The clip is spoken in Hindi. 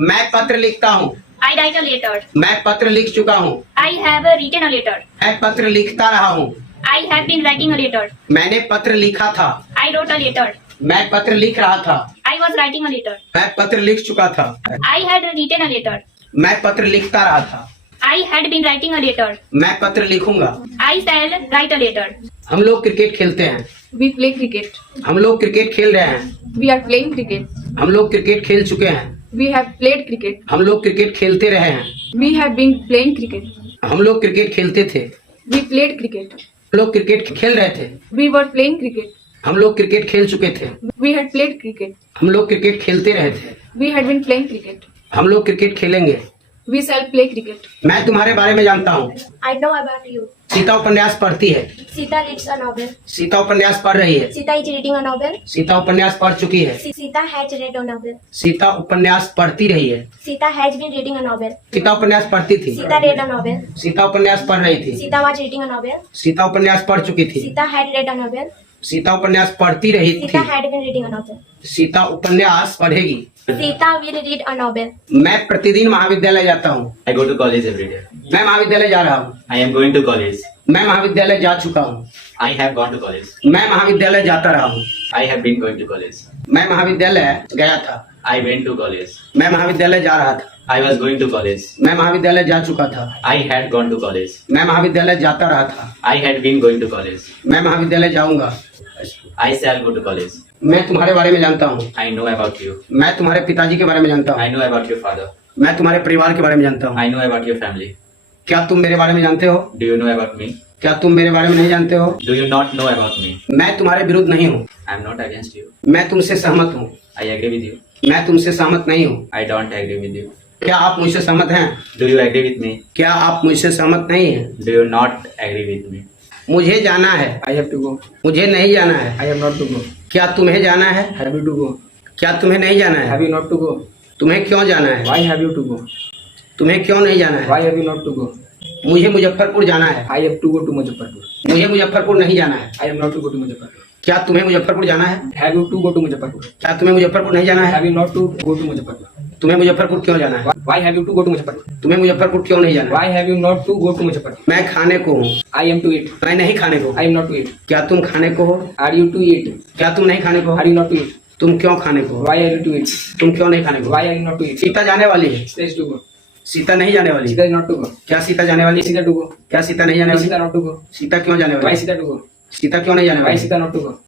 मैं पत्र लिखता हूँ। I write a letter. मैं पत्र लिख चुका हूँ। I have written a letter. मैं पत्र लिखता रहा हूँ। I have been writing a letter. मैंने पत्र लिखा था। I wrote a letter. मैं पत्र लिख रहा था। I was writing a letter. मैं पत्र लिख चुका था। I had written a letter. मैं पत्र लिखता रहा था। I had been writing a letter. मैं पत्र लिखूंगा। I shall write a letter. हम लोग क्रिकेट खेलते हैं। We play cricket. हम लोग क्रिकेट खेल रहे हैं। We are playing cricket. हम लोग क्रिकेट खेल चुके हैं। We have played cricket. हम लोग क्रिकेट खेलते रहे हैं। We have been playing cricket. हम लोग क्रिकेट खेलते थे। We played cricket. हम लोग क्रिकेट खेल रहे थे। We were playing cricket. हम लोग क्रिकेट खेल चुके थे। We had played cricket. हम लोग क्रिकेट खेलते रहे थे। We had been playing cricket. हम लोग क्रिकेट खेलेंगे। We shall play cricket. मैं तुम्हारे बारे में जानता हूँ। I know about you. Sita उपन्यास पढ़ती है। Sita reads a novel. Sita उपन्यास पढ़ रही है। Sita is reading a novel. Sita उपन्यास पढ़ चुकी है। Sita has read a novel. Sita उपन्यास पढ़ती रही है। Sita has been reading a novel. Sita उपन्यास पढ़ती थी। Sita read a novel. Sita उपन्यास पढ़ रही थी। Sita was reading a novel. Sita उपन्यास पढ़ चुकी थी। Sita had read a novel. Sita उपन्यास पढ़ती रही Sita थी। had been reading a novel. Sita उपन्यास पढ़ेगी। Sita will read a novel. मैं प्रतिदिन महाविद्यालय जाता हूँ। I go to college every day. मैं महाविद्यालय जा रहा हूँ। I am going to college. मैं महाविद्यालय जा चुका हूँ। I have gone to college. मैं महाविद्यालय जाता रहा हूँ। I have been going to college. मैं महाविद्यालय गया था। I went to college. मैं महाविद्यालय जा रहा था। I was going to college. मैं महाविद्यालय जा चुका था। I had gone to college. मैं महाविद्यालय जाता रहा था। I had been going to college. मैं महाविद्यालय जाऊंगा। I shall go to college. मैं तुम्हारे बारे में जानता हूँ। I know about you. मैं तुम्हारे पिताजी के बारे में जानता I हूँ। know about your father. मैं तुम्हारे परिवार के बारे में जानता हूँ। I know about your family. क्या तुम मेरे बारे में जानते हो? Do you know about me? क्या तुम मेरे बारे में नहीं जानते हो? Do you not know about me? मैं तुम्हारे विरुद्ध नहीं हूँ। I am not against you. मैं तुमसे सहमत हूँ। I agree with you. मैं तुमसे सहमत नहीं हूँ। I don't agree with you. क्या आप मुझसे सहमत हैं? Do you agree with me? क्या आप मुझसे सहमत नहीं हैं? Do you not agree with me? मुझे जाना है। I have to go. मुझे नहीं जाना है। I have not to go. क्या तुम्हें जाना है? Have you to go? क्या तुम्हें नहीं जाना है? Have you not to go? तुम्हें क्यों जाना है? Why have you to go? तुम्हें क्यों नहीं जाना है? Why have you not to go? मुझे मुजफ्फरपुर जाना है। I have to go to Muzaffarpur. मुझे मुजफ्फरपुर नहीं जाना है। I am not to go to Muzaffarpur. क्या तुम्हें मुजफ्फरपुर जाना है? Have you to go to Muzaffarpur? क्या तुम्हें मुजफ्फरपुर नहीं जाना है? Have you not to go to Muzaffarpur? तुम्हें मुजफ्फरपुर क्यों जाना है? Why have you to go to Muzaffarpur? तुम्हें मुजफ्फरपुर क्यों नहीं जाना है? Why have you not to go to Muzaffarpur? मैं खाने को हूँ। I am to eat. मैं नहीं खाने को। I am not to eat. क्या तुम खाने को हो? Are you to eat? क्या तुम नहीं खाने को हो? Are you not to eat? तुम क्यों खाने को हो? Why are you to eat? तुम क्यों नहीं खाने को? Why are you not to eat? Sita जाने वाली है। Sita is to go. Sita नहीं जाने वाली। Sita is not to go. क्या सीता जाने वाली है? Sita to go. क्या सीता नहीं जाने Why वाली? Sita not to go? Sita क्यों जाने Why वाली? Sita to go? सीता क्यों नहीं जाने Why वाली? Sita not to go?